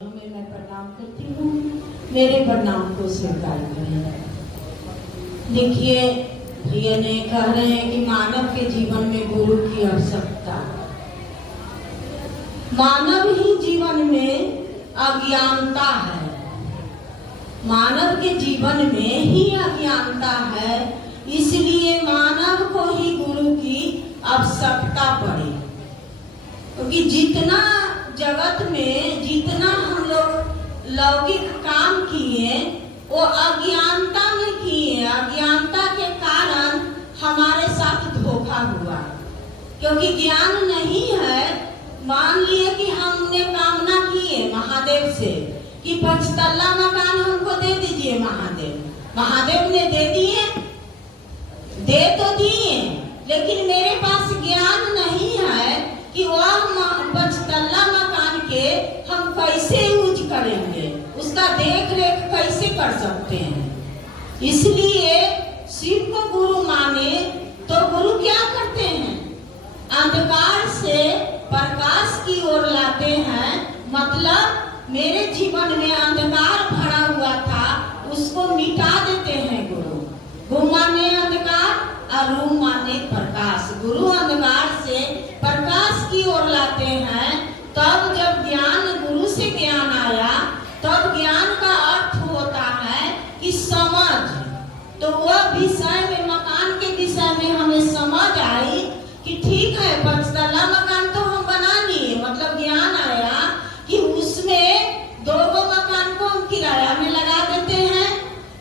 मैं प्रणाम करती हूँ, मेरे प्रणाम को स्वीकार करें। देखिए, भैया ने कह रहे हैं कि मानव के जीवन में गुरु की आवश्यकता। मानव ही जीवन में अज्ञानता है, मानव के जीवन में ही अज्ञानता है, इसलिए मानव को ही गुरु की आवश्यकता पड़ी। क्योंकि जितना जगत में जितना हम लोग लौकिक काम किए वो अज्ञानता में किए, अज्ञानता के कारण हमारे साथ धोखा हुआ। क्योंकि ज्ञान नहीं है, मान लिए कि हमने कामना किए महादेव से कि 5 तल्ला मकान हमको दे दीजिए महादेव। महादेव ने दे दिए, दे तो दिए, लेकिन मेरे पास ज्ञान नहीं है कि वह 5 तल्ला मकान के हम कैसे यूज करेंगे, उसका देख रेख कैसे कर सकते हैं। इसलिए शिव को गुरु माने तो गुरु क्या करते हैं, अंधकार से प्रकाश की ओर लाते हैं। मतलब मेरे जीवन में अंधकार भरा हुआ था, उसको मिटा देते हैं गुरु। गुरु माने अंधकार और रूम माने प्रकाश। गुरु अंधकार से प्रकाश की ओर लाते हैं। तब जब ज्ञान, गुरु से ज्ञान आया, तब ज्ञान का अर्थ होता है कि समझ। तो वह विषय में, मकान के विषय में हमें समझ आई कि ठीक है 5 तल्ला मकान तो हम बना लिए। मतलब ज्ञान आया कि उसमें 2 मकान को हम किराया में लगा देते हैं,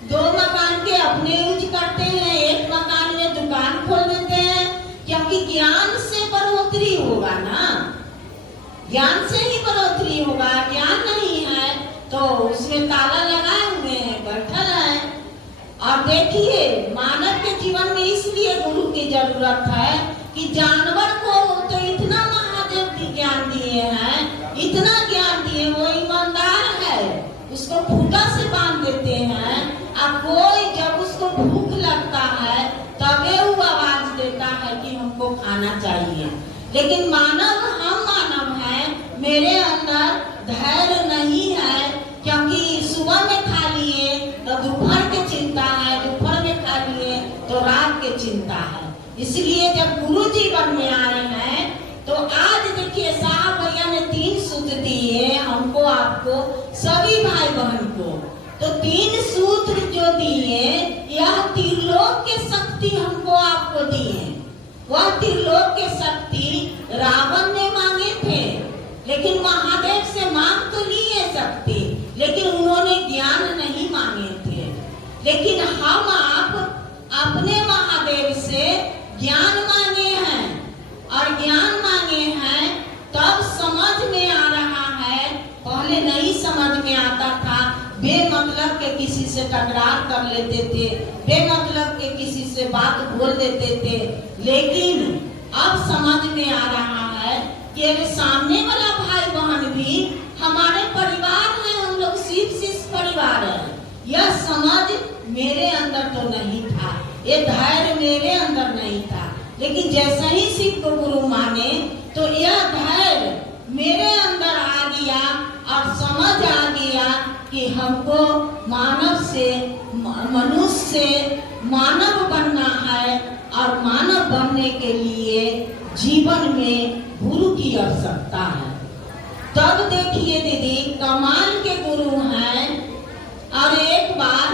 2 मकान के अपने यूज करते हैं, 1 मकान में दुकान खोल देते हैं। क्योंकि ज्ञान से बढ़ोतरी होगा ना, ज्ञान से ही बढ़ोतरी होगा। ज्ञान नहीं है तो उसमें ताला लगाए हुए हैं, बैठल है। और देखिए, मानव के जीवन में इसलिए गुरु की जरूरत है कि जानवर को तो इतना महादेव की ज्ञान दिए हैं, इतना ज्ञान दिए, वो ईमानदार है, उसको खूंटा से बांध देते हैं। अब कोई जब उसको भूख लगता है तबे वो आवाज देता है कि हमको खाना चाहिए। लेकिन मानव, हम मानव हैं, मेरे अंदर धैर्य नहीं है। क्योंकि सुबह में खा लिए तो दोपहर की चिंता है, दोपहर में खा लिए तो रात की चिंता है। इसलिए जब गुरु जीवन में आए हैं तो आज देखिए, साहब भैया ने 3 सूत्र दिए हमको, आपको, सभी भाई बहन को। तो 3 सूत्र जो दिए, यह त्रिलोक के शक्ति हमको आपको दिए। वह त्रिलोक के शक्ति रावण ने मांगे थे, लेकिन महादेव से मांग तो लिए शक्ति, लेकिन उन्होंने ज्ञान नहीं मांगे थे। लेकिन हम आप अपने महादेव से ज्ञान मांगे हैं, और ज्ञान मांगे हैं तब समझ में आ रहा है। पहले नहीं समझ में आता था, बेमतलब के किसी से टकरार कर लेते थे, बेमतलब के किसी से बात बोल देते थे। लेकिन अब समझ में आ रहा है कि सामने वाला भाई बहन भी हमारे परिवार है, हम लोग शिव परिवार है। यह समझ मेरे अंदर तो नहीं था, ये धैर्य मेरे अंदर नहीं था। लेकिन जैसे ही शिव को गुरु माने तो यह धैर्य मेरे अंदर आ गया और समझ आ गया कि हमको मानव से, मनुष्य से मानव बनना है, और मानव बनने के लिए जीवन में गुरु की आवश्यकता है। तब देखिए दीदी, कमाल के गुरु हैं। और एक बार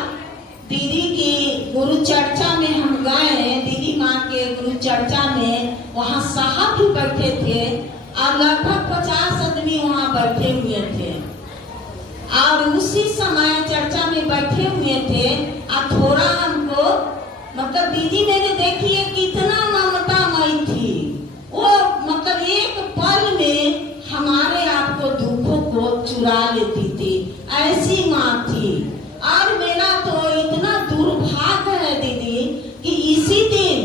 दीदी की गुरु चर्चा में हम गए, दीदी माँ के गुरु चर्चा में, वहाँ साहब भी बैठे थे और लगभग 50 आदमी वहाँ बैठे हुए थे। और उसी समय चर्चा में बैठे हुए थे, और थोड़ा हमको, मतलब दीदी मेरे देखिए कितना ममतामयी थी वो, मतलब एक पल में हमारे आपको दुखों को चुरा लेती थी, ऐसी माँ थी। और मेरा तो इतना दुर्भाग्य है दीदी कि इसी दिन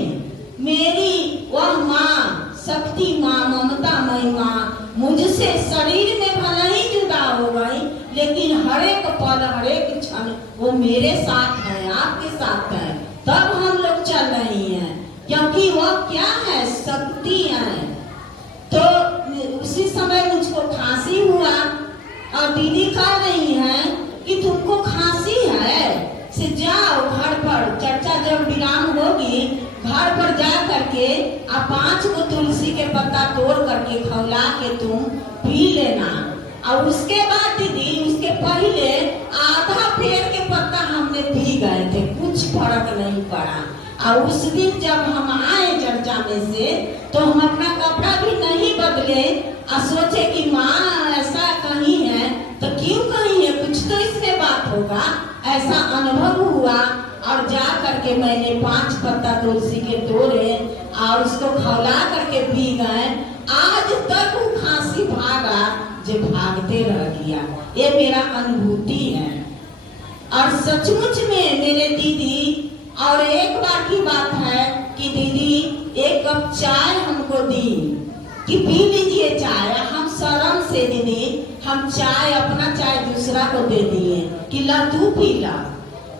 मेरी वह माँ, शक्ति माँ, ममतामयी माँ मुझसे शरीर में भले ही जुदा हो गई, लेकिन हर एक पल, हर एक क्षण वो मेरे साथ है, आपके साथ है। तब हम लोग चल रही हैं, क्योंकि वह क्या है, शक्ति है। तो उसी समय मुझको खांसी हुआ और और दीदी कह रही है कि तुमको खांसी है, से जाओ घर पर, चर्चा जब विराम होगी घर पर जा करके आप 5 को तुलसी के पत्ता तोड़ करके खौला के तुम पी लेना। और उसके बाद दीदी उसके पहले आधा पेड़ के पत्ता हमने पी गए थे, कुछ फर्क नहीं पड़ा। और उस दिन जब हम आए चर्चा में से तो हम अपना कपड़ा भी नहीं बदले और सोचे कि माँ ऐसा कहीं है तो क्यों कहीं है, कुछ तो इसमें बात होगा, ऐसा अनुभव हुआ। और जा करके मैंने 5 पत्ता तुलसी के तोड़े और उसको खौला करके पी गए। आज तक वो खांसी भागा जो भागते रह गया, ये मेरा अनुभूति है। और सचमुच में मेरे दीदी, और एक बार की बात है कि दीदी 1 कप चाय हमको दी कि पी लीजिए चाय। हम शर्म से दीदी हम चाय, अपना चाय दूसरा को दे दिए कि ला तू पी ला।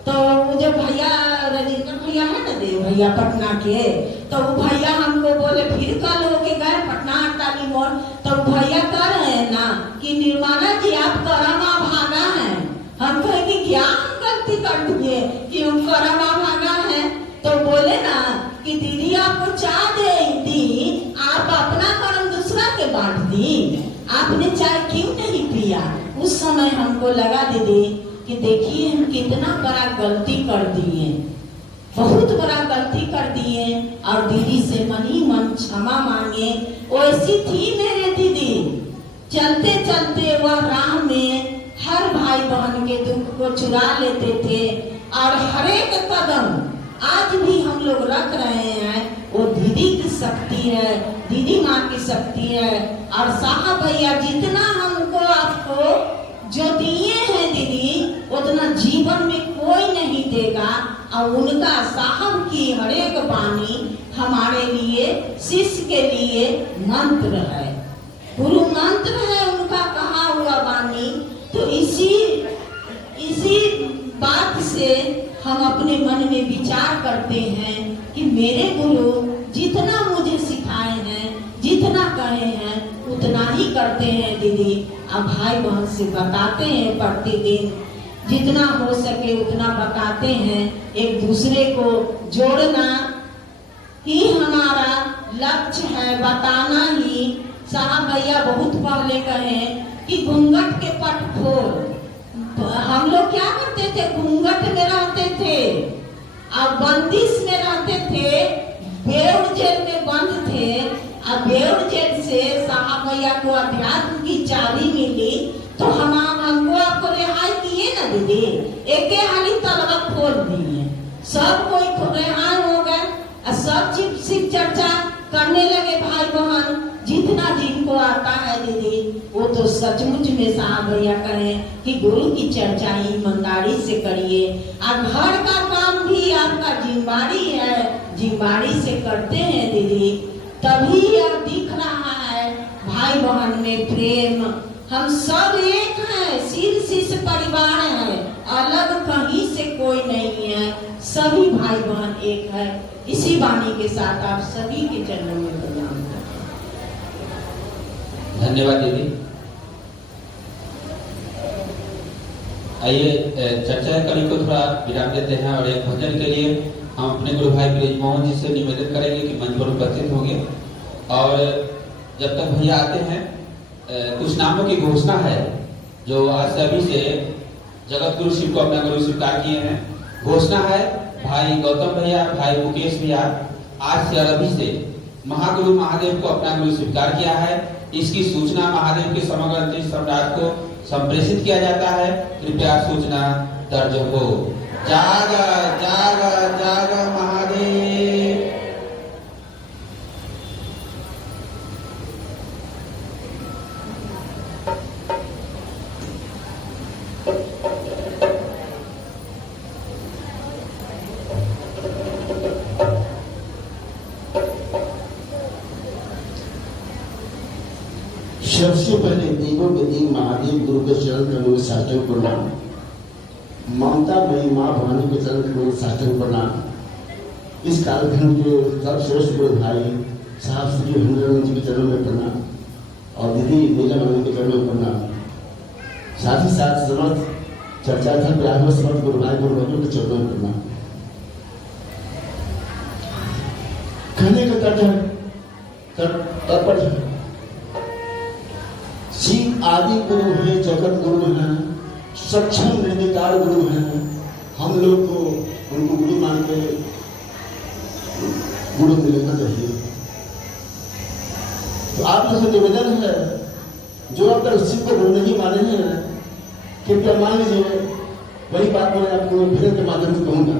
तो मुझे भैया रजिंदर भैया है ना, देव भैया पटना के, तो वो भैया हमको बोले फिर कल होके गए पटना हड़ताली मोड़, तो भैया कह रहे हैं ना कि निर्मला जी आप करमा भागा हैं। हम कहे कि क्या हम गलती कर दिए कि हम करमा भागा हैं? तो बोले ना कि दीदी आपको चाय दे दी, आप अपना कर्म दूसरा के बांट दी, आपने चाय क्यों नहीं पिया? उस समय हमको लगा दीदी कि देखिए हम कितना बड़ा गलती कर दिए, बहुत बड़ा गलती कर दिए। और दीदी से मन ही मन क्षमा मांगे। वैसी थी मेरे दीदी, चलते चलते वह राह में हर भाई बहन के दुख को चुरा लेते थे। और हर एक कदम आज भी हम लोग रख रहे हैं, वो दीदी की शक्ति है, दीदी माँ की शक्ति है। और साहब भैया जितना हमको आपको जो दिए हैं दीदी, उतना जीवन में कोई नहीं देगा। और उनका साहब की हर एक वाणी हमारे लिए, शिष्य के लिए मंत्र है, गुरु मंत्र है उनका कहा हुआ वाणी। तो इसी बात से हम अपने मन में विचार करते हैं कि मेरे गुरु जितना मुझे सिखाए हैं, जितना कहे हैं उतना ही करते हैं दीदी। अब भाई बहन से बताते हैं प्रतिदिन, जितना हो सके उतना बताते हैं। एक दूसरे को जोड़ना ही हमारा लक्ष्य है, बताना ही। साहब भैया बहुत पहले कहे कि घूंघट के पट खोल। हम लोग क्या करते थे, घूंघट में रहते थे और बंदिश में रहते थे, बेउर जेल में बंद थे। अब बेउर जेल से साहब भैया को अध्यात्म की चाबी मिली तो हमको आपको रिहाई किए ना दीदी, एक हाली तलवा खोल दिए, सब कोई रिहाई हो गए और सब शिव चर्चा करने लगे भाई बहन। जितना जिनको आता है दीदी वो तो सचमुच में साहब भैया कहें कि गुरु की चर्चा ईमानदारी से करिए। और घर का काम भी आपका जिम्मेदारी है, जिम्मेदारी से करते हैं दीदी, तभी अब दिख रहा है भाई बहन में प्रेम। हम सब एक हैं, सिर शिष्य परिवार है, अलग कहीं से कोई नहीं है, सभी भाई बहन एक है। इसी वाणी के साथ आप सभी के चरणों में प्रणाम करते हैं। धन्यवाद दीदी। आइए चर्चा कड़ी को थोड़ा विराम देते हैं और एक भजन के लिए हम अपने गुरु भाई ब्रिजमोहन जी से निवेदन करेंगे कि मंच पर उपस्थित होंगे। और जब तक भैया आते हैं कुछ नामों की घोषणा है जो आज सभी से जगत गुरु शिव को अपना गुरु स्वीकार किए हैं। घोषणा है भाई गौतम भैया, भाई मुकेश भैया आज से अरबी से महागुरु महादेव को अपना गुरु स्वीकार किया है। इसकी सूचना महादेव के समग्र सम्राट को संप्रेषित किया जाता है। कृपया सूचना दर्ज हो। जाग जाग जाग महादेव। सबसे पहले देवों के देव महादेव गुरु के चरण कमल में साष्टांग प्रणाम। ममता मई माँ भवानी के चरण कमल में साष्टांग प्रणाम। इस कार्यक्रम के सर्वश्रेष्ठ गुरु भाई साहब श्री हरिंद्र जी के चरणों में प्रणाम और दीदी नीला मणि के चरणों में प्रणाम। साथ ही साथ समर्थ चर्चा था ब्याह में समर्थ गुरु भाई गुरु बंधु के चरणों में प्रणाम। कहने का तत्पर है, शिव आदि गुरु हैं, जगत गुरु हैं, सक्षम निर्विकार गुरु हैं। हम लोग को उनको गुरु मान के गुरु मिलना चाहिए। तो आप लोग से निवेदन है, जो अब तक शिव को गुरु नहीं माने हैं, कृपया मान लीजिए। वही बात मैं आपको वीडियो के माध्यम से कहूंगा।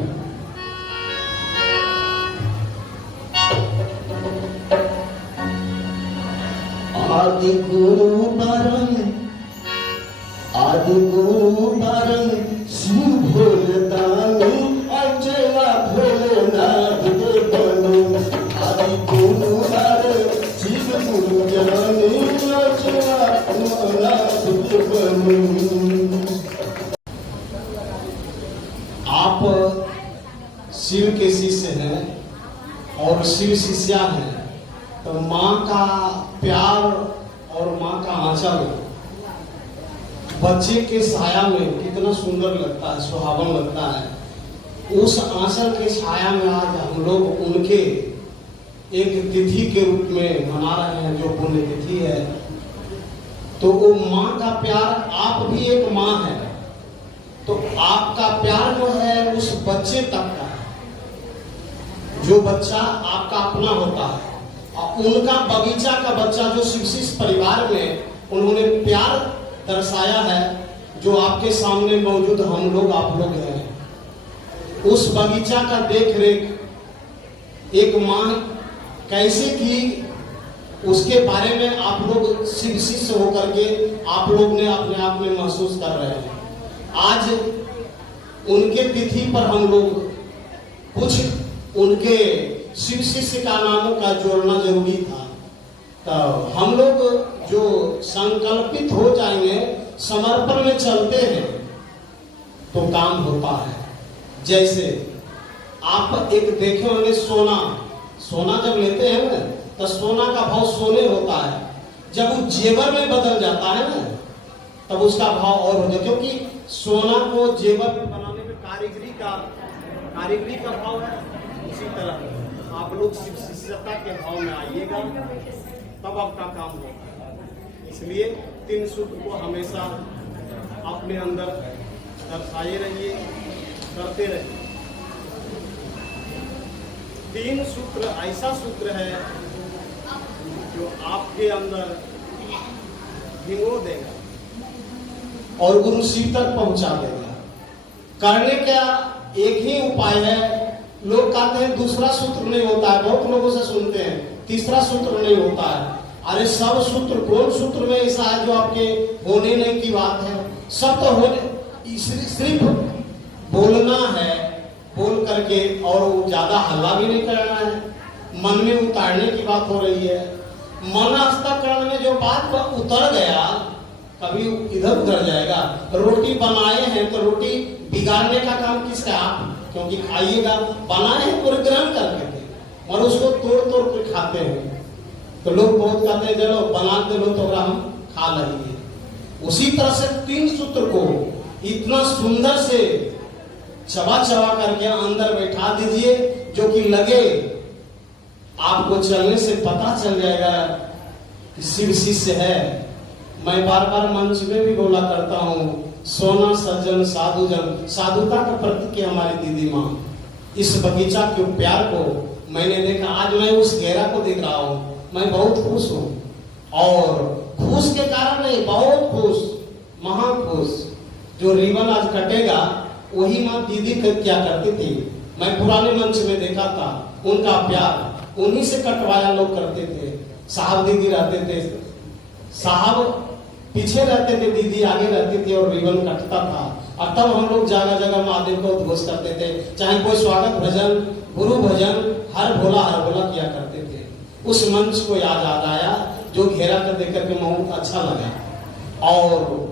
आदि गुरु परम शिव भोलेदानी अचला भोलेनाथ के बनो। आदि गुरु परम शिव गुरु ज्ञानी अचला भोलेनाथ के बनो। आप शिव के शिष्य हैं और शिव शिष्या हैं, तो माँ का प्यार और माँ का आंचल बच्चे के साया में कितना सुंदर लगता है, सुहावन लगता है। उस आंचल के छाया में आज हम लोग उनके एक तिथि के रूप में मना रहे हैं, जो पुण्य तिथि है। तो वो माँ का प्यार, आप भी एक माँ है, तो आपका प्यार जो है उस बच्चे तक का है, जो बच्चा आपका अपना होता है। और उनका बगीचा का बच्चा जो शिव परिवार में उन्होंने प्यार दर्शाया है, जो आपके सामने मौजूद हम लोग आप लोग हैं। उस बगीचा का देख रेख एक माँ कैसे की, उसके बारे में आप लोग शिव शिष्य होकर के आप लोग ने अपने आप में महसूस कर रहे हैं। आज उनके तिथि पर हम लोग कुछ उनके शिव शिष्य का नामों का जोड़ना जरूरी था। तो हम लोग जो संकल्पित हो जाएंगे, समर्पण में चलते हैं, तो काम होता है। जैसे आप एक देखे होंगे, सोना जब लेते हैं ना, तो सोना का भाव सोने होता है। जब वो जेवर में बदल जाता है ना, तब उसका भाव और हो जाता है। क्योंकि सोना को जेवर में बनाने में कारीगरी का भाव है। उसी तरह आप लोग शिव शिष्यता के भाव में आइएगा, तब आपका काम होगा। इसलिए 3 सूत्र को हमेशा अपने अंदर दर्शाए रहिए, करते रहिए। 3 सूत्र ऐसा सूत्र है जो आपके अंदर भिगो देगा और गुरु शिव तक पहुंचा देगा। करने का एक ही उपाय है। लोग कहते हैं दूसरा सूत्र नहीं होता है, बहुत लोगों से सुनते हैं तीसरा सूत्र नहीं होता है। अरे सब सूत्र, कौन सूत्र में ऐसा है जो आपके होने नहीं की बात है? सब तो होने, सिर्फ बोलना है, बोल करके, और ज्यादा हल्ला भी नहीं करना है। मन में उतारने की बात हो रही है। मन हस्ताकरण में जो बात उतर गया, कभी इधर उधर जाएगा। रोटी बनाए हैं तो रोटी बिगाड़ने का काम किसका? आप, क्योंकि खाइएगा, बनाए हैं तो ग्रहण करके थे, और उसको तोड़ तोड़ के खाते हैं। तो लोग बहुत कहते हैं चलो बना दे लो तो हम खा लेंगे। उसी तरह से 3 सूत्र को इतना सुंदर से चबा चबा करके अंदर बैठा दीजिए, जो कि लगे आपको चलने से पता चल जाएगा कि शिव शिष्य है। मैं बार बार मंच में भी बोला करता हूँ, सोना सज्जन साधुजन, साधुता का प्रतीक है हमारी दीदी माँ। इस बगीचा के प्यार को मैंने देखा, आज मैं उस घेरा को देख रहा हूँ, मैं बहुत खुश हूँ। और खुश के कारण नहीं, बहुत खुश, महा खुश। जो रिबन आज कटेगा, वही माँ दीदी क्या करती थी, मैं पुराने मंच में देखा था। उनका प्यार उन्हीं से कटवाया लोग करते थे। साहब दीदी रहते थे, साहब पीछे रहते थे, दीदी आगे रहती थी, और रिबन कटता था। और तब हम लोग जगह जगह महादेव को उद्घोष करते थे। चाहे कोई स्वागत भजन, गुरु भजन, हर भोला किया करते थे। उस मंच को याद आया, जो घेरा कर देख करके बहुत अच्छा लगा। और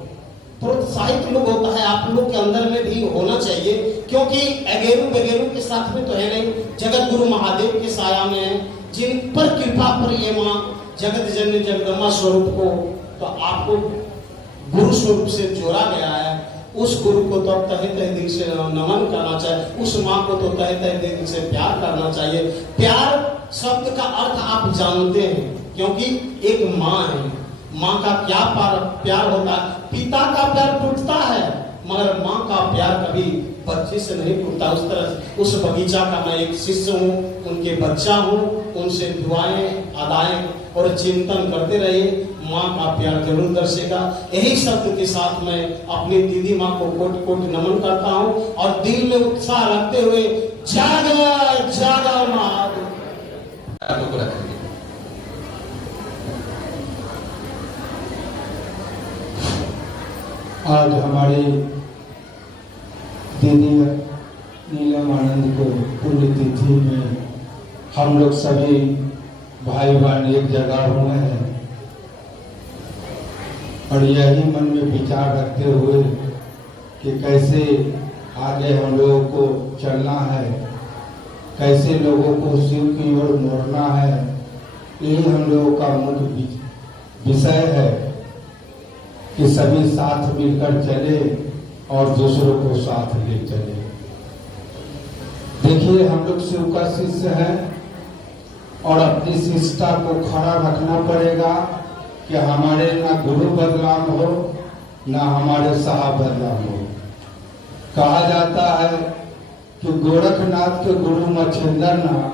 प्रोत्साहित लोग होता है, आप लोग के अंदर में भी होना चाहिए। क्योंकि अगेरू बगेरू के साथ में तो है नहीं, जगत गुरु महादेव के साया में है, जिन पर कृपा पर ये माँ जगत जननी जगदम्बा स्वरूप को, तो आपको गुरु स्वरूप से जोड़ा गया है, उस गुरु को तो तहे तहे दिल से नमन करना चाहिए, उस माँ को तो तहे तहे दिल से प्यार करना चाहिए। प्यार शब्द का अर्थ आप जानते हैं, क्योंकि एक माँ है, माँ का क्या प्यार होता है। पिता का प्यार टूटता है, मगर माँ का प्यार कभी बच्चे से नहीं टूटता। उस तरह उस बगीचा का मैं एक शिष्य हूँ, उनके बच्चा हूँ, उनसे दुआएं अदाएं और चिंतन करते रहिए, माँ का प्यार जरूर दर्शेगा। यही शब्द के साथ मैं अपनी दीदी माँ को कोटि कोटि नमन करता हूँ और दिल में उत्साह रखते हुए जागा जागा माँ को रखेंगे। आज हमारी दीदी नीलम आनंद को पुण्यतिथि में हम लोग सभी भाई बहन एक जगह हुए हैं और यही मन में विचार रखते हुए कि कैसे आगे हम लोगों को चलना है, कैसे लोगों को शिव की ओर मोड़ना है, यही हम लोगों का मुख्य विषय है कि सभी साथ मिलकर चले और दूसरों को साथ ले चले। देखिए, हम लोग शिव का शिष्य हैं और अपनी शिष्टता को खड़ा रखना पड़ेगा कि हमारे ना गुरु बदनाम हो ना हमारे साहब बदनाम हो। कहा जाता है कि गोरखनाथ के गुरु मच्छिंद्र नाथ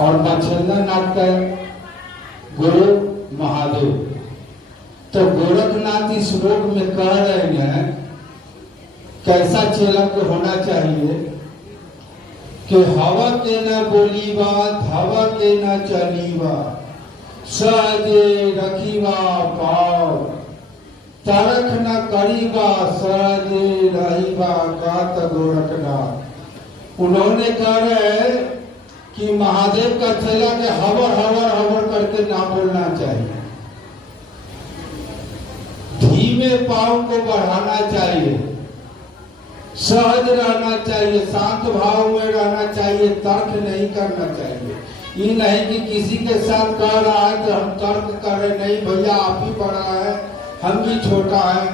और मच्छिंद्र नाथ का गुरु महादेव। तो गोरखनाथ इस लोक में कह रहे हैं कैसा चेला को होना चाहिए कि हवा के न बोली बात, हवा के न चली बात, सहजे रखीबा पाओ, तरख न करीबा, सहजे रहीबा गात गोरखनाथ। उन्होंने कह रहे कि महादेव का चेला के हवर हवर हवर करके ना बोलना चाहिए, धीमे पाँव को बढ़ाना चाहिए, सहज रहना चाहिए, शांत भाव में रहना चाहिए, तर्क नहीं करना चाहिए। ये नहीं कि किसी के साथ कह रहा है तो हम तर्क करें, नहीं भैया आप ही बड़ा है हम भी छोटा है,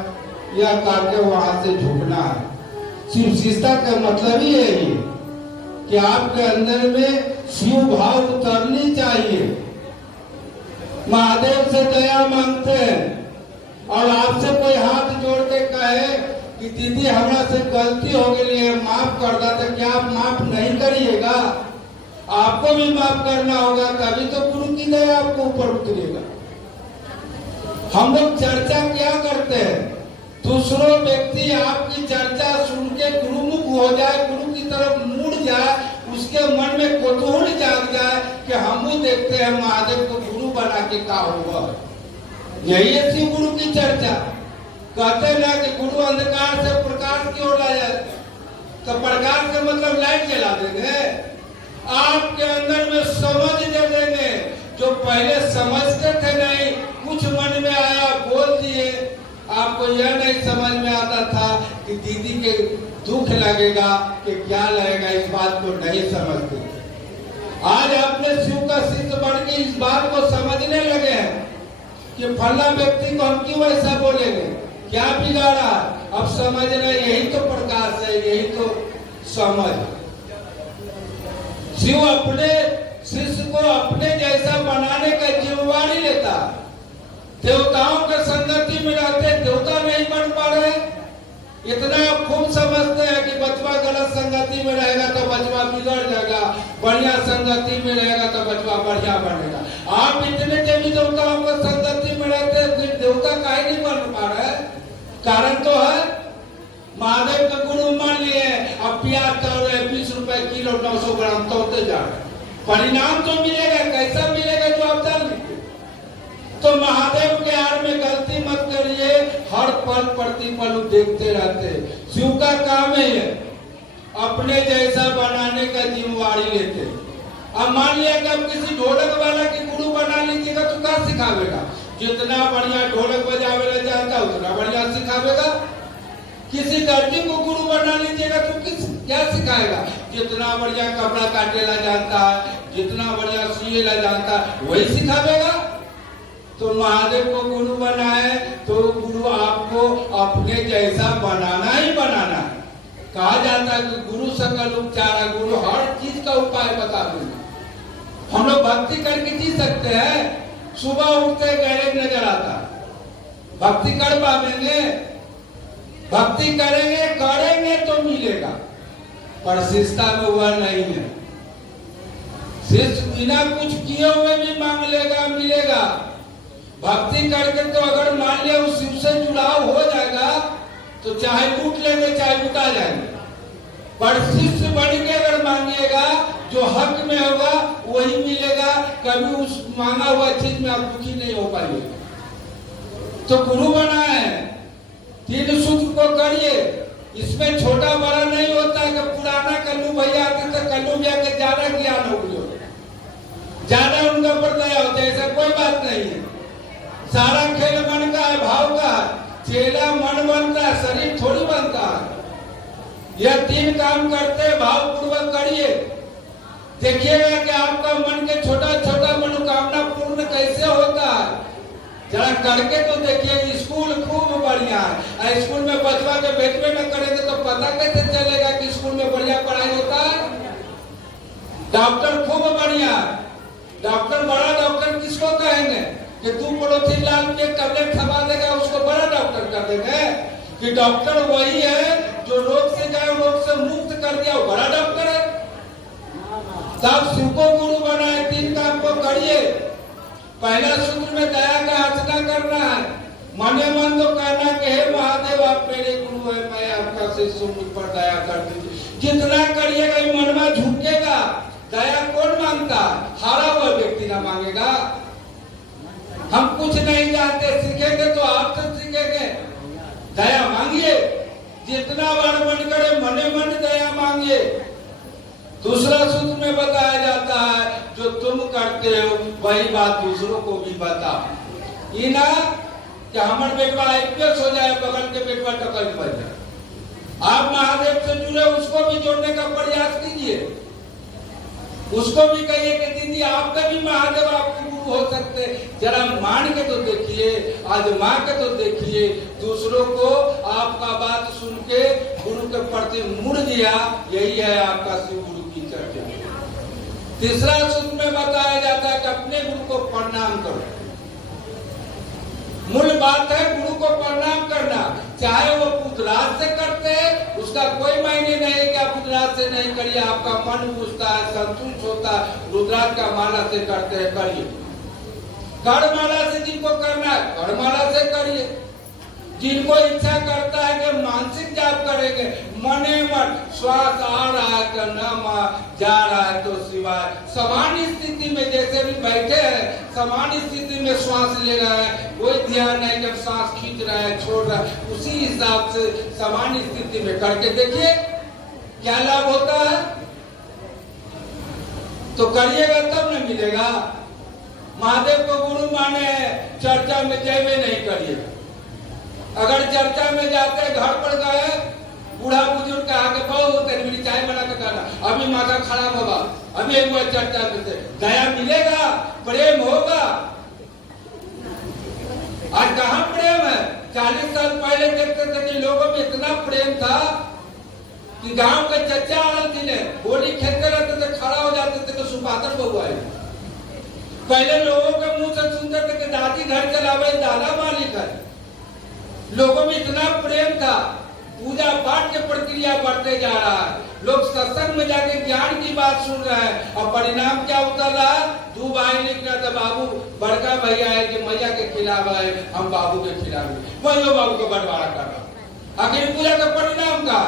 यह करके वहां से झुकना है। शिव शिष्टता का मतलब ही है ये कि आपके अंदर में शिव भाव उतरनी चाहिए। महादेव से दया मांगते हैं और आपसे कोई हाथ जोड़ के कहे कि दीदी हमरा से गलती हो गई है, माफ कर दो, तो क्या आप माफ नहीं करिएगा? आपको भी माफ करना होगा, तभी तो गुरु की दया आपको ऊपर उतरेगा। हम लोग चर्चा क्या करते हैं, दूसरों व्यक्ति आपकी चर्चा सुन के गुरुमुख हो जाए, गुरु की तरफ मुड़ जाए, उसके मन में कौतूहल जाग जाए कि हम वो देखते हैं महादेव को गुरु बना के क्या होगा। यही है शिव गुरु की चर्चा। कहते हैं ना कि गुरु अंधकार से प्रकाश की ओर लाया, तो प्रकाश का मतलब लाइट जला देंगे, आपके अंदर में समझ दे देंगे। जो पहले समझते थे नहीं, कुछ मन में आया बोल दिए, आपको यह नहीं समझ में आता था कि दीदी के दुख लगेगा कि क्या लगेगा, इस बात को नहीं समझते। आज अपने शिव का शिष्य बन के इस बात को समझने लगे हैं कि फला व्यक्ति को हम क्यों ऐसा बोलेंगे, क्या बिगाड़ा। अब समझना, यही तो प्रकाश है, यही तो समझ। शिव अपने शिष्य को अपने जैसा बनाने का जिम्मेवारी लेता। देवताओं के संगति में रहते देवता नहीं बन पा रहे, इतना खूब समझते हैं कि बचवा गलत संगति में रहेगा तो बचवा बिगड़ जाएगा, बढ़िया संगति में रहेगा तो बचवा बढ़िया बनेगा। आप इतने देवी देवताओं के संगति में रहते हैं, फिर देवता काहे नहीं बन पा रहे? कारण तो है महादेव का गुरु मान लिए, अब प्याज चल रहे 20 रुपए किलो 900 ग्राम तोड़ते जा रहे, परिणाम तो मिलेगा, कैसा मिलेगा जो आप जान लीजिए। तो महादेव के आड़ में गलती मत करिए, हर पल प्रतिपल देखते रहते। शिव का काम है अपने जैसा बनाने का जिम्मेवारी लेते। अब मान लिया कि आप किसी ढोलक वाला की गुरु बना लीजिएगा तो क्या सिखावेगा? जितना बढ़िया ढोलक बजावे जानता उतना बढ़िया सिखावेगा। किसी दर्जी को गुरु बना लीजिएगा तो क्या सिखाएगा? जितना बढ़िया कपड़ा काटेला जानता है, जितना बढ़िया सिएला जानता है, वही सिखावेगा। तो महादेव को गुरु बनाए तो गुरु आपको अपने जैसा बनाना ही बनाना है। कहा जाता है कि गुरु सकल उपचार, गुरु हर चीज का उपाय बता देंगे। हम लोग भक्ति करके जी सकते हैं। सुबह उठते गैरेज नजर आता, भक्ति कर पाएंगे? भक्ति करेंगे तो मिलेगा, पर शिष्टता में हुआ नहीं है। शिष्य बिना कुछ किए हुए भी मांग लेगा, मिलेगा। भक्ति करके तो अगर मान लिया उस शिव से जुड़ाव हो जाएगा तो चाहे लूट लेंगे चाहे लुटा जाएंगे, पर शिष्य बन के अगर मांगिएगा जो हक में होगा वही मिलेगा। कभी उस मांगा हुआ चीज में आप दुखी नहीं हो पाएंगे। तो गुरु बना है, 3 सूत्र को करिए। इसमें छोटा बड़ा नहीं होता है कि पुराना कल्लू भैया आते थे, कल्लू भैया के ज्यादा ज्ञान हो गया, ज्यादा उनका पर दया होता है, ऐसा कोई बात नहीं है। सारा खेल मन का है, भाव का है। चेला मन बनता है, शरीर थोड़ी बनता है। यह 3 काम करते भाव पूर्वक करिए, देखिएगा कि आपका मन के छोटा छोटा मनोकामना पूर्ण कैसे होता है। जरा करके तो देखिए। स्कूल खूब बढ़िया है, स्कूल में बचवा के बैठवे न करेंगे तो पता कैसे चलेगा कि स्कूल में बढ़िया पढ़ाई होता है। डॉक्टर खूब बढ़िया, डॉक्टर बड़ा डॉक्टर किसको कहेंगे कि तू पड़ोसी लाल के टैबलेट खवा देगा उसको बड़ा डॉक्टर कर देंगे? कि डॉक्टर वही है जो रोग से गए रोग से मुक्त कर दिया, वो बड़ा डॉक्टर है। तब शिव को गुरु बनाए, 3 काम को करिए। पहला सूत्र में दया का अर्चना करना है। मने मन तो कहना कि हे महादेव आप मेरे गुरु है, मैं आपका शिष्य हूं, मुझ पर दया कर दीजिए। जितना करिएगा मन में झुकेगा। दया कौन मांगता? हारा हुआ व्यक्ति ना मांगेगा। हम कुछ नहीं जानते, सीखेंगे तो आपसे सीखेंगे। दया मांगिए, जितना बार मन करे मने मन दया मांगिए। दूसरा सूत्र में बताया जाता है जो तुम करते हो वही बात दूसरों को भी बताओ। ये ना कि हमारे बेटवा IPS हो जाए, बगल के बेटवा डकैत बन जाए। आप महादेव से जुड़े, उसको भी जोड़ने का प्रयास कीजिए। उसको भी कहिए कि दीदी आपका भी महादेव आपके गुरु हो सकते। जरा मान के तो देखिए, आजमा के तो देखिए। दूसरों को आपका बात सुन के गुरु के प्रति मुड़ दिया, यही है आपका शिव गुरु की चर्चा। तीसरा सूत्र में बताया जाता है कि अपने गुरु को प्रणाम करो। मूल बात है गुरु को प्रणाम करना, चाहे वो पुतराज से करते हैं, उसका कोई मायने नहीं है कि आप पुतराज से नहीं करिए। आपका मन पूछता है, संतुष्ट होता है, रुद्राक्ष का माला से करते हैं, करिए। करमाला से जिनको करना है करमाला से करिए। जिनको इच्छा करता है कि मानसिक जाप करेंगे, मने मन श्वास आ रहा है तो नाम जा रहा है तो शिवाय। सामान्य स्थिति में जैसे भी बैठे हैं, सामान्य स्थिति में श्वास ले रहा है, कोई ध्यान नहीं जब सांस खींच रहा है छोड़ रहा है, उसी हिसाब से सामान्य स्थिति में करके देखिए क्या लाभ होता है। तो करिएगा तब न मिलेगा। महादेव को गुरु माने, चर्चा में जयवे नहीं करिएगा। अगर चर्चा में जाते घर पर गए, बूढ़ा बुजुर्ग कहा कि बहुत तेरी चाय बना के खाना, अभी माथा खराब होगा, अभी एक बार चर्चा में से दया मिलेगा, प्रेम होगा। आज कहाँ प्रेम है? 40 साल पहले देखते थे कि लोगों में इतना प्रेम था कि गांव के चचा आरती ने होली खेलते रहते थे, खड़ा हो जाते थे तो सुपात्र बहुआ है। पहले लोगों के मुंह से सुनते थे कि दादी घर चलावे, दादा मालिक है। लोगों में इतना प्रेम था। पूजा पाठ की प्रक्रिया बढ़ते जा रहा है, लोग सत्संग में जाके ज्ञान की बात सुन रहे हैं, और परिणाम क्या उतर रहा है? 2 भाई निकला तो बाबू बड़का भैया है कि मैया के खिलाफ है, हम बाबू के खिलाफ है, वही बाबू को बंटवारा कर रहा। आखिर पूजा का परिणाम का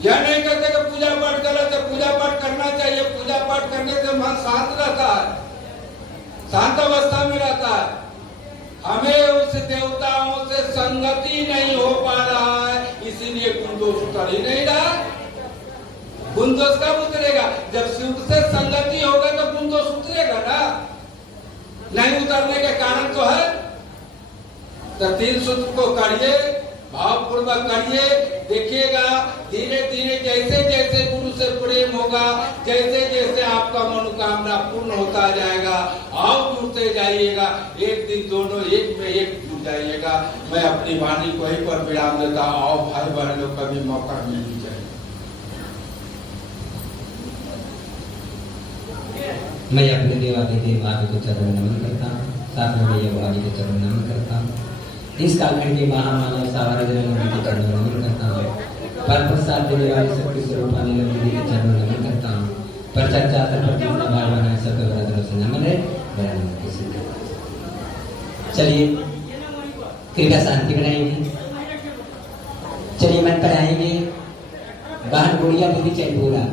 यह नहीं कहते कि पूजा पाठ गलत है, पूजा पाठ करना चाहिए। पूजा पाठ करने से मन शांत रहता है, शांत अवस्था में रहता है। हमें उस देवताओं से संगति नहीं हो पा रहा है, इसीलिए गुणदोष उतर ही नहीं रहा। गुणदोष कब उतरेगा? जब शिव से संगति होगा तो गुणदोष उतरेगा ना। नहीं उतरने के कारण तो है। तो 3 सूत्र को करिए, भावपूर्वक करिए, देखिएगा धीरे धीरे जैसे जैसे गुरु से प्रेम होगा, जैसे जैसे आपका मनोकामना पूर्ण होता जाएगा, आप जुड़ते जाइएगा, एक दिन दोनों एक में एक जुट जाइएगा। मैं अपनी वाणी को वहीं पर विराम देता हूँ। आओ भाई बहनों, कभी मौका मिल जाए। मैं अपने देवाधिदेव आदि को चरण नमन करता हूँ, साथ में भैया बाबी को चरण नमन करता हूँ। इस कालखंड के महामानव सावरा जगन्नाथ के चरण नमन करता हूँ। पर प्रसाद देने वाले शक्ति स्वरूप दीदी के चरण नमन करता हूँ। पर चर्चा भाई बनाए सब बरादरों से नमन है। चलिए कृपया शांति बनाएंगे। चलिए मन पर आएंगे। बहन गुड़िया दीदी चैनपुरा,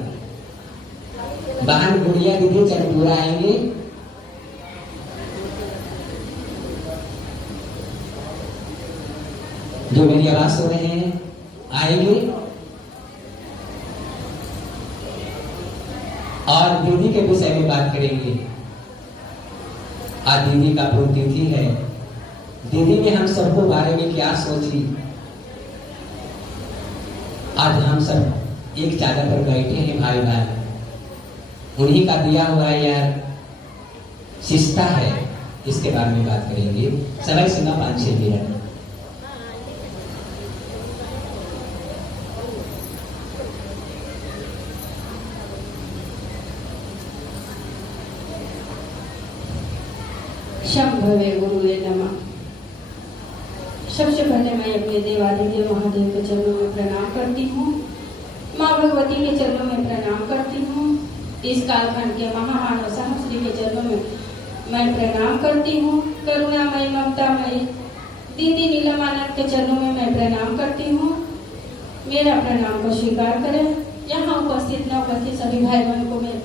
बहन गुड़िया दीदी चैनपुरा आएंगे। जो मेरी आवाज सुन रहे हैं आएंगे और दीदी के विषय में बात करेंगे। आज दीदी का पुण्यतिथि है। दीदी ने हम सबको बारे में क्या सोची। आज हम सब एक चादर पर बैठे हैं भाई भाई, उन्हीं का दिया हुआ यार शिष्टा है, इसके बारे में बात करेंगे। समय सुना 5-6 मिनट। शंभवे गुरुवे नमः। सबसे पहले मैं अपने देवाधिदेव महादेव के चरणों में प्रणाम करती हूँ। माँ भगवती के चरणों में प्रणाम करती हूँ। इस कालखंड के महामानव सहस्री के चरणों में मैं प्रणाम करती हूँ। करुणामयी ममतामयी दीदी नीलमानंद के चरणों में मैं प्रणाम करती हूँ। मेरा प्रणाम को स्वीकार करें। यहाँ उपस्थित न उपस्थित सभी भाई बहनों को मेरा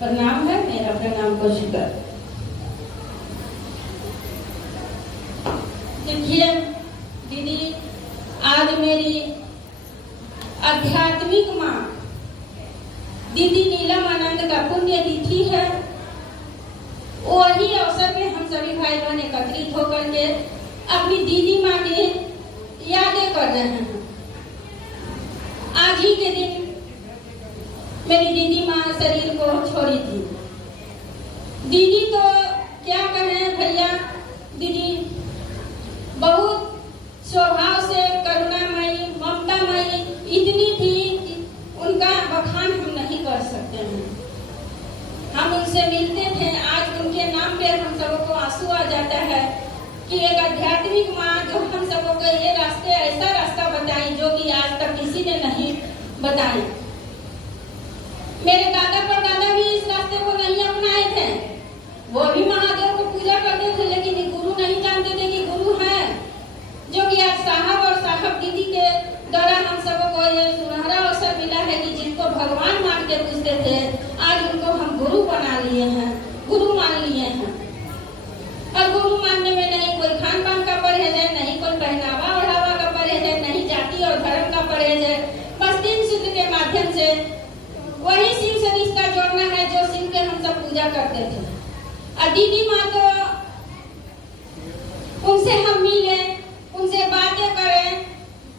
प्रणाम है। मेरा प्रणाम को स्वीकार। देखिए दीदी, आज मेरी आध्यात्मिक माँ दीदी नीलमानंद का पुण्य तिथि है। वही अवसर पे हम सभी भाई बहन एकत्रित होकर के अपनी दीदी माँ की यादें कर रहे हैं। आज ही के दिन मेरी दीदी माँ शरीर को छोड़ी थी। दीदी तो क्या कहें भैया, दीदी बहुत स्वभाव से करुणामयी ममतामयी इतनी थी, उनका बखान हम नहीं कर सकते हैं। हम उनसे मिलते थे, आज उनके नाम पे हम सबको आंसू आ जाता है कि एक आध्यात्मिक माँ जो हम सबको ये रास्ते, ऐसा रास्ता बताई जो कि आज तक किसी ने नहीं बताई। मेरे दादा परदादा भी इस रास्ते को नहीं अपनाए थे। वो भी महादेव को पूजा करते थे, लेकिन गुरु नहीं जानते थे कि गुरु है। जो कि आज साहब और साहब दीदी के द्वारा हम सबको ये सुनहरा अवसर मिला है कि जिनको भगवान मान के पूछते थे, आज उनको हम गुरु बना लिए हैं, गुरु मान लिए हैं। और गुरु मानने में नहीं कोई खान पान का परहेज है, नहीं कोई पहनावा ओढ़ावा का परहेज है, नहीं जाति और धर्म का परहेज है। बस 3 सूत्र के माध्यम से वही शिव से रिश्ता जोड़ना है जो शिव के हम सब पूजा करते थे। और दीदी माँ तो उनसे हम मिले, उनसे बातें करें,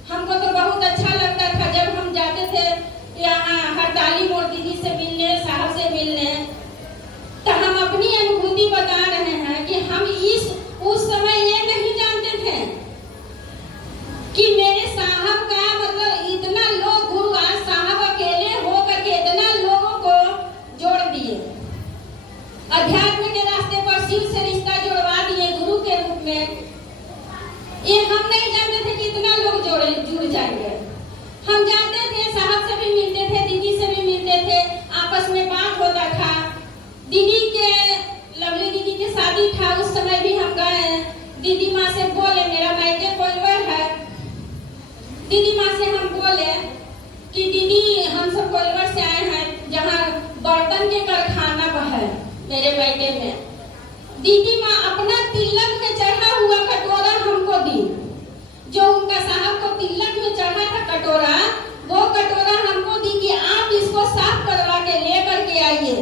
हमको तो बहुत अच्छा लगता था। जब हम जाते थे यहाँ हड़ताली मोड़ दीदी से मिलने, साहब से मिलने, तो हम अपनी अनुभूति बता रहे हैं कि हम उस समय ये नहीं जानते थे कि मेरे साहब का मतलब इतना लोग गुरु, आज साहब अकेले होकर के इतना लोगों को जोड़ दिए, अध्यात्म के रास्ते पर शिव से रिश्ता जुड़वा दिए गुरु के रूप में। ये हम नहीं जानते थे कि इतना लोग जुड़ जाएंगे। हम जानते थे, साहब से भी मिलते थे, दीदी से भी मिलते थे, आपस में बात होता था। दीदी के लवली दीदी की शादी था, उस समय भी हम गए। दीदी माँ से बोले, मेरा मायके कोलवर है। दीदी माँ से हम बोले कि दीदी हम सब कोलवर से आए हैं, जहाँ बर्तन के कारखाना है मेरे मायके में। दीदी माँ अपना तिलक में चढ़ा हुआ कटोरा हमको दी, जो उनका साहब को तिलक में चढ़ा था कटोरा, वो कटोरा हमको दी कि आप इसको साफ करवा के लेकर के आइए।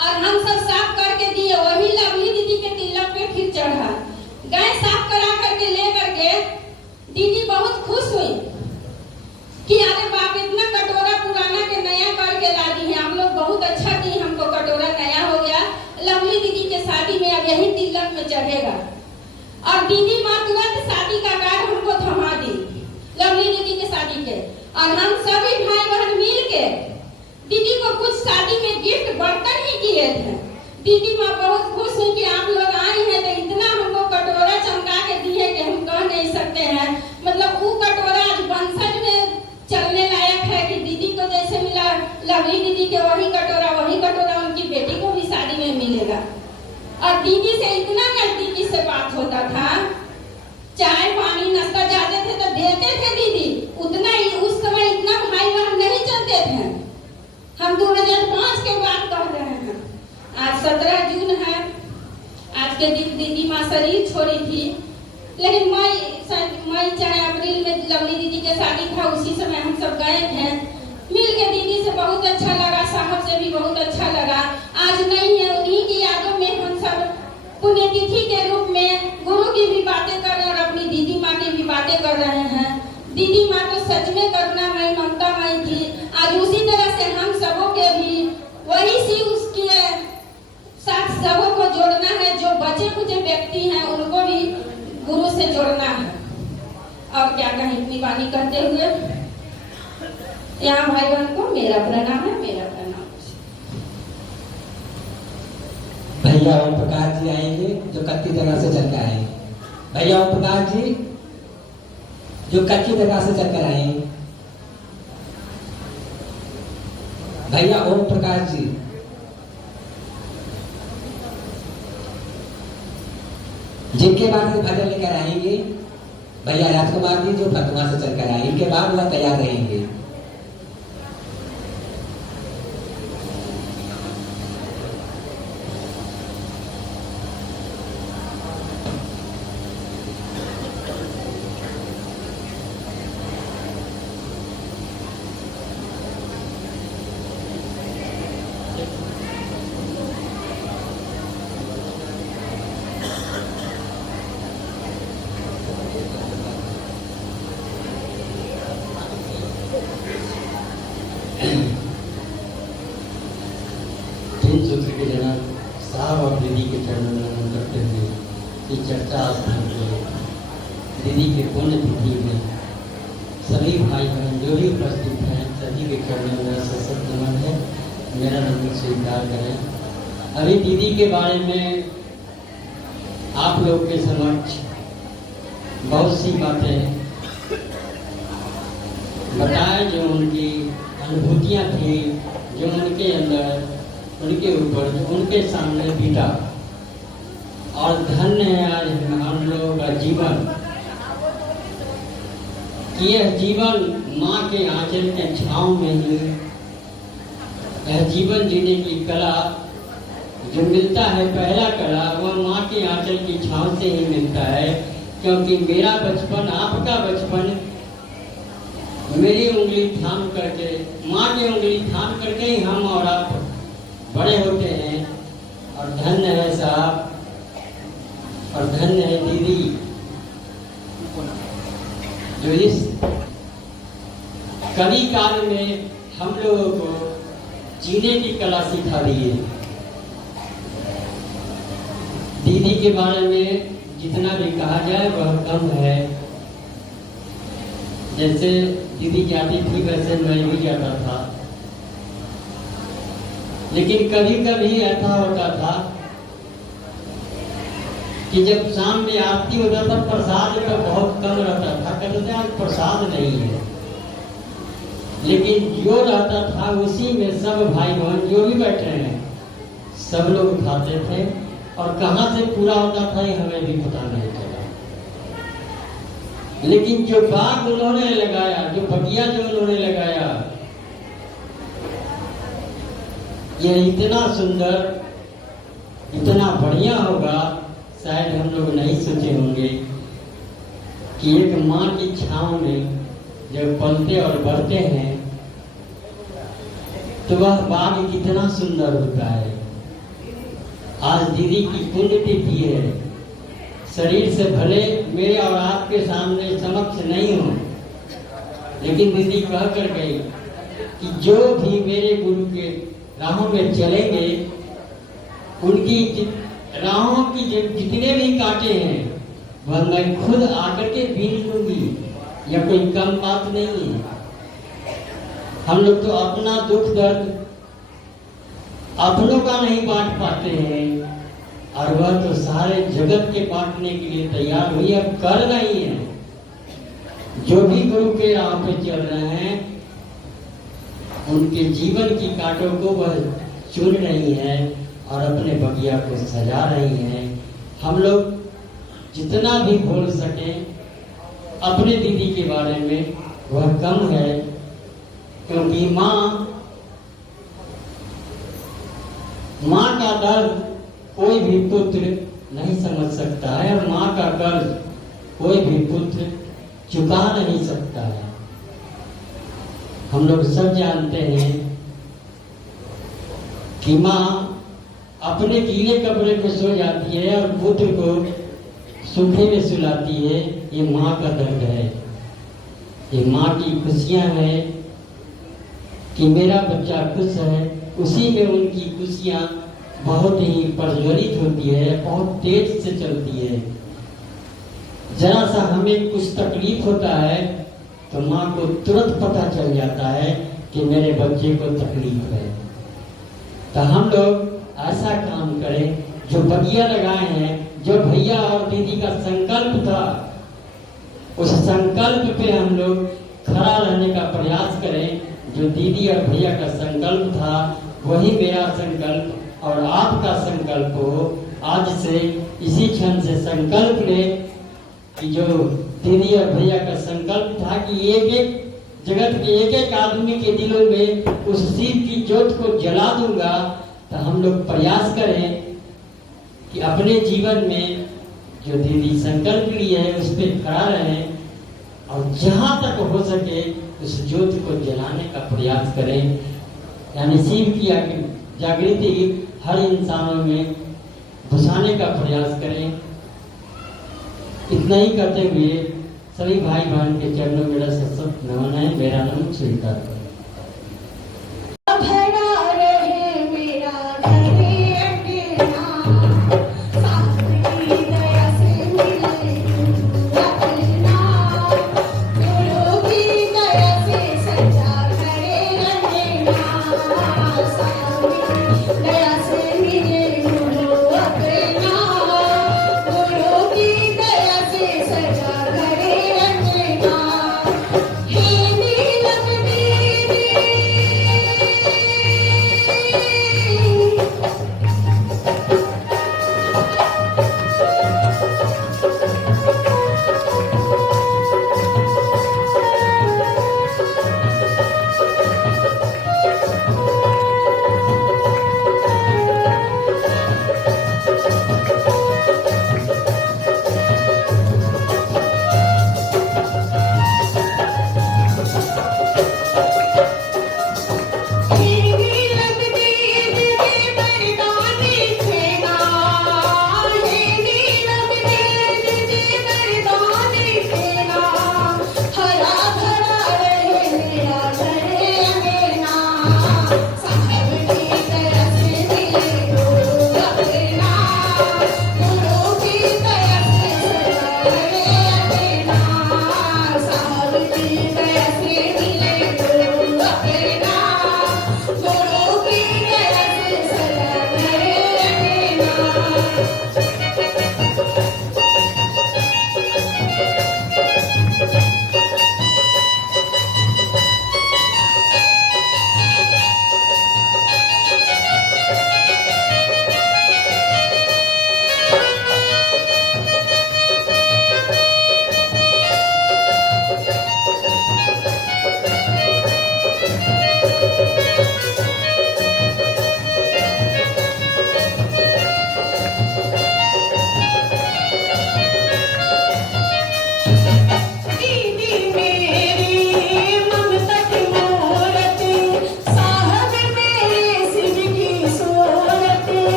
और हम सब साफ करके दिए। वही लवली दीदी के तिलक पे फिर चढ़ा, गए साफ करा करके लेकर के। दीदी बहुत खुश चढ़ेगा। और दीदी माँ तुरंत शादी का कार्ड हमको थमा दी, लवली दीदी के शादी के। और हम सभी भाई बहन मिल के दीदी को कुछ शादी में गिफ्ट बर्तन ही किए थे। दीदी माँ बहुत खुश हुई कि आप लोग आए हैं, तो इतना हमको कटोरा चमका के दिए कि हम कह नहीं सकते हैं। मतलब वो कटोरा आज वंशज में चलने लायक है कि दीदी को जैसे मिला लवली दीदी के वही कटोरा उनकी बेटी को भी शादी में मिलेगा। और दीदी से इतना नजदीकी से बात होता था, चाय पानी नाश्ता जाते थे तो देते थे दीदी, उतना ही उस समय इतना भाई बहन नहीं चलते थे। हम 2005 के बाद कह रहे हैं। आज 17 जून है, आज के दिन दीदी माँ शरीर छोड़ी थी, लेकिन मई चाहे अप्रैल में लवली दीदी के शादी था, उसी समय हम सब गए थे। मिल के दीदी से बहुत अच्छा लगा, साहब से भी बहुत अच्छा लगा। आज नहीं है, उन्हीं की यादों में हम सब पुण्यतिथि के रूप में गुरु की भी बातें कर रहे हैं और अपनी दीदी माँ की भी बातें कर रहे हैं। दीदी माँ तो सच में करुणामयी ममतामयी थी। आज उसी तरह से हम सबों के भी वही सी उसके साथ सबों को जोड़ना है। जो बचे कुछ व्यक्ति हैं उनको भी गुरु से जोड़ना है। और क्या कहें, इतनी वाणी करते हुए यहाँ भाई बहन को मेरा प्रणाम है, मेरा प्रणाम। भैया ओम प्रकाश जी आएंगे जो कच्ची जगह से चल कर आए। भैया ओम प्रकाश जी जो कच्ची जगह से चल कर आए। भैया ओम प्रकाश जी। जिनके बाद भजन लेकर आएंगे भैया राजकुमार जी जो फतुहा से चलकर आए, इनके बाद वह तैयार रहेंगे। सूत्र के जनक साहब और दीदी के चरणों में नमन करते हुए ये चर्चा स्थान के दीदी के पुण्य तिथि में सभी भाई बहन जो भी उपस्थित हैं सभी के चरणों में सशक्त नमन है। मेरा नमन स्वीकार करें। अभी दीदी के बारे में आप लोग के समक्ष बहुत सी बातें बताएं जो उनकी अनुभूतियाँ थी, जो उनके अंदर उनके ऊपर उनके सामने बीता। और धन्य है आज हम लोगों का जीवन कि यह जीवन माँ के आंचल के छाँव में ही यह जीवन जीने की कला जो मिलता है, पहला कला वह माँ के आंचल की छाँव से ही मिलता है। क्योंकि मेरा बचपन आपका बचपन मेरी उंगली थाम करके, माँ की उंगली थाम करके ही हम और आप बड़े होते हैं। और धन्य है साहब और धन्य है दीदी जो इस कली काल में हम लोगों को जीने की कला सिखा दी है। दीदी के बारे में जितना भी कहा जाए वह कम है। जैसे दीदी जाती थी वैसे मैं भी जाता था, लेकिन कभी कभी ऐसा होता था कि जब शाम में आरती होता था प्रसाद तो बहुत कम रहता था, कहते थे आज प्रसाद नहीं है। लेकिन जो रहता था उसी में सब भाई बहन जो भी बैठे हैं सब लोग खाते थे। और कहाँ से पूरा होता था ये हमें भी पता नहीं चला। लेकिन जो बाग उन्होंने लगाया, जो बगिया जो उन्होंने लगाया, यह इतना सुंदर इतना बढ़िया होगा शायद हम लोग नहीं सोचे होंगे कि एक माँ की छांव में जब पलते और बढ़ते हैं तो वह बाग कितना सुंदर होता है। आज दीदी की पुण्यतिथि है। शरीर से भले मेरे और आपके सामने समक्ष नहीं हो, लेकिन दीदी कह कर गई कि जो भी मेरे गुरु के राहों में चलेंगे उनकी राहों की जितने भी कांटे हैं वह मैं खुद आकर के बीन लूंगी, यह कोई कम बात नहीं है। हम लोग तो अपना दुख दर्द अपनों का नहीं बांट पाते हैं, और वह तो सारे जगत के बांटने के लिए तैयार हुई, अब कर रही है। जो भी गुरु के राह पे चल रहे हैं उनके जीवन की कांटों को वह चुन रही है और अपने बगिया को सजा रही है। हम लोग जितना भी बोल सके अपने दीदी के बारे में वह कम है, क्योंकि माँ का दर्द कोई भी पुत्र नहीं समझ सकता है, और माँ का कर्ज कोई भी पुत्र चुका नहीं सकता है। हम लोग सब जानते हैं कि माँ अपने गीले कपड़े में सो जाती है और पुत्र को सूखे में सुलाती है। ये माँ का दर्द है, ये माँ की खुशियां हैं कि मेरा बच्चा खुश है। उसी में उनकी खुशियां बहुत ही प्रज्वलित होती है, बहुत तेज से चलती है। जरा सा हमें कुछ तकलीफ होता है तो माँ को तुरंत पता चल जाता है कि मेरे बच्चे को तकलीफ है। तो हम लोग ऐसा काम करें, जो बगिया लगाए हैं, जो भैया और दीदी का संकल्प था, उस संकल्प पे हम लोग खड़ा रहने का प्रयास करें। जो दीदी और भैया का संकल्प था वही मेरा संकल्प और आपका संकल्प हो। आज से इसी क्षण से संकल्प ले कि जो दीदी और भैया का संकल्प था कि एक एक जगत के एक एक आदमी के दिलों में उस शिव की ज्योत को जला दूंगा। तो हम लोग प्रयास करें कि अपने जीवन में जो दीदी संकल्प लिए है उस पर खड़ा रहें, और जहां तक हो सके उस ज्योति को जलाने का प्रयास करें। यानी शिव की जागृति हर इंसानों में घुसाने का प्रयास करें। इतना ही करते हुए सभी भाई बहन के चरणों में मेरा सशक्त नमन है। मेरा नाम स्वीकार करें।